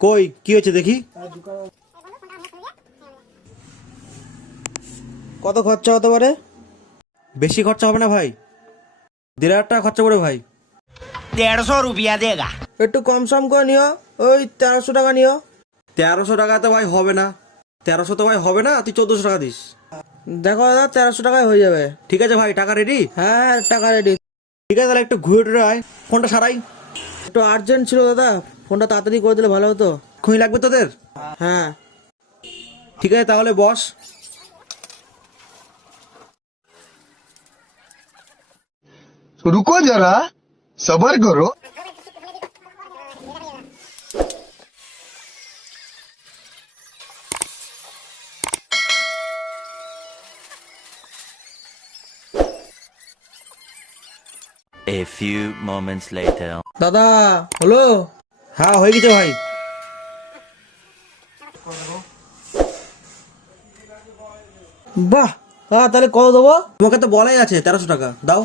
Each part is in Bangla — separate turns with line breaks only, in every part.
কই কি হয়েছে দেখি?
কত খরচা হতে পারে?
বেশি খরচা হবে না ভাই। দেড় হাজার টাকা খরচা করে ভাই।
দেড়শো রুপিয়া দেগা।
একটু কম সম করে নিও ওই তেরোশো টাকা নিও।
তেরোশো টাকা তো ভাই হবে না। তেরোশো তো ভাই হবে না তুই চোদ্দশো টাকা দিস।
দেখো দাদা তেরোশো টাকায় হয়ে যাবে।
ঠিক আছে ভাই টাকা রেডি
হ্যাঁ টাকা রেডি
ঠিক আছে তাহলে একটু ঘুরে টুরে আয়। ফোনটা সারাই।
একটু আর্জেন্ট ছিল দাদা। ফোনটা তাড়াতাড়ি করে দিলে ভালো হতো।
খুঁই লাগবে তোদের?
হ্যাঁ।
ঠিক আছে তাহলে বস।
রুকো যারা সবার করো।
A few moments later.
দাদা হলো?
হ্যাঁ হয়ে গেছে ভাই।
বাহ হ্যাঁ তাহলে কত দেবো?
তোমাকে তো বলাই আছে তেরোশো টাকা। দাও।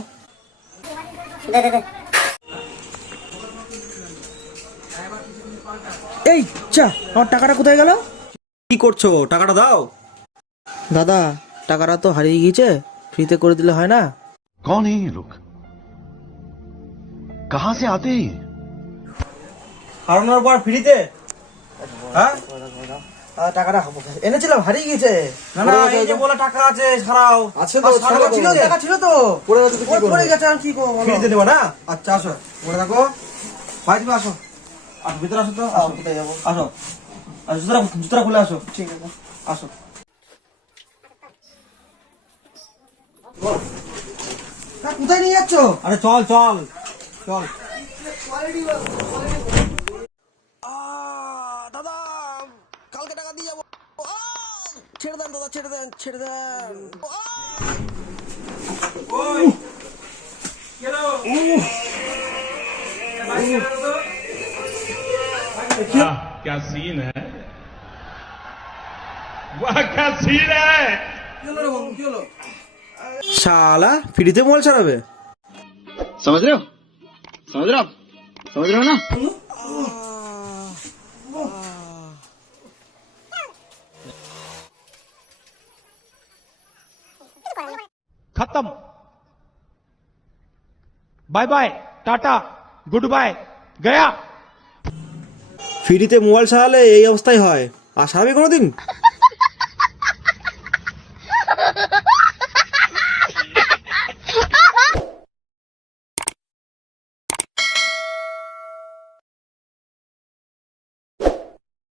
এই চা আমার টাকাটা কোথায় গেল?
কি করছ? টাকাটা দাও।
দাদা টাকাটা তো হারিয়ে গিয়েছে। ফ্রিতে করে দিলে হয় না?
কন লোক? कहां से आते हैं ये?
হারানোর পর ফ্রিতে হ্যাঁ
দাদা, টাকাটা এনেছিলাম হারিয়ে গিয়েছে
না না এই যে বলে টাকা আছে ছাড়াও
আছে তো
সারাবার
ছিল
ছিল যে?
টাকা ছিল তো পড়ে গেছে তো পড়ে গেছে আমি কি করবো বলো?
ফ্রিতে দেবো না আচ্ছা আসো বলে থাকো ভাই তুমি আসো আসো ভিতরে আসো তো আসো
কোথায় যাবো
আসো আসো জুতরা জুতরা খুলে আসো
ঠিক আছে
আসো
তা কোথায় নিয়ে যাচ্ছ
আরে চল চল চল
দাদা কালকে টাকা দিয়ে যাবো আহ! ছেড়ে দেন দাদা ছেড়ে দেন ছেড়ে দেন
वाह क्या सीन है वाह क्या सीन है
শালা ফ্রিতে মোবাইল চালাবে
समझ रहे हो समझ रहे हो आप? समझ रहे हो ना
खत्म bye bye tata good bye गया
ফ্রিতে মোবাইল চালালে এই অবস্থাই হয় আর সারাবি কোনোদিন